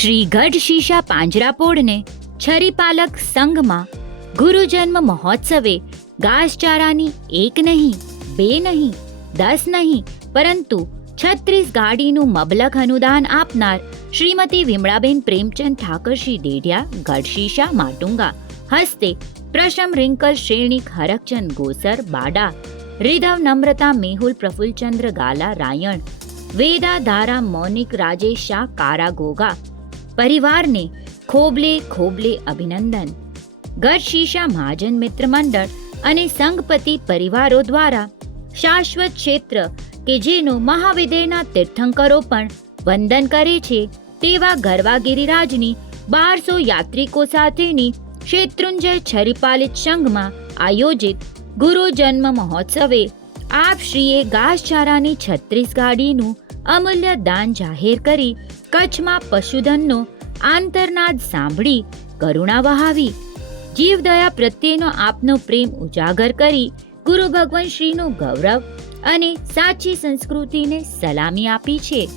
શ્રી ગઢશીશા પાંજરાપોળને છરીપાલક સંઘમાં ગુરુજન્મ મહોત્સવે ઘાસચારાની 1 નહીં, 2 નહીં, 10 નહીં, પરંતુ 36 ગાડીનું મબલક અનુદાન આપનાર શ્રીમતી વિમળાબેન પ્રેમચંદ ઠાકરશ્રી ડેઢિયા ગઢશીશા માટુંગા હસ્તે પ્રશમ રિંકલ શ્રેણી હરકચંદ ગોસર બાડા રિધવ નમ્રતા મેહુલ પ્રફુલ્લચંદ્ર ગાલા રાયણ વેદા ધારા મૌનિક રાજેશ શાહ કારા ગોગા પરિવારને ખોબલે ખોબલે અભિનંદન. ગઢશીશા મહાજન મિત્ર મંડળ અને સંઘપતિ પરિવારો દ્વારા શાશ્વત ક્ષેત્ર કે જેનો મહાવિદ્યના તીર્થંકરો પણ વંદન કરે છે તેવા ગરવા ગિરિરાજની 1200 યાત્રિકો સાથેની શેત્રુંજય છરીપાલિત સંઘમાં આયોજિત ગુરુ જન્મ મહોત્સવે આપશ્રીએ ઘાસચારાની 36 ગાડીનું અમૂલ્ય દાન જાહેર કરી કચ્છમાં પશુધનનો આંતરનાદ સાંભળી કરુણા વહાવી જીવદયા પ્રત્યેનો આપનો પ્રેમ ઉજાગર કરી ગુરુ ભગવાન શ્રીનું ગૌરવ અને સાચી સંસ્કૃતિને સલામી આપી છે.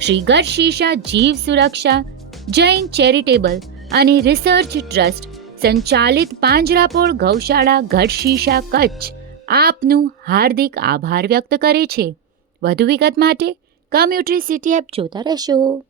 શ્રી ગઢશીશા જીવ સુરક્ષા જૈન ચેરિટેબલ અને રિસર્ચ ટ્રસ્ટ સંચાલિત પાંજરાપોળ ગૌશાળા ગઢશીશા કચ્છ આપનું હાર્દિક આભાર વ્યક્ત કરે છે. વધુ વિગત માટે કમ્યુનિટી સિટી એપ જોતા રહેશો.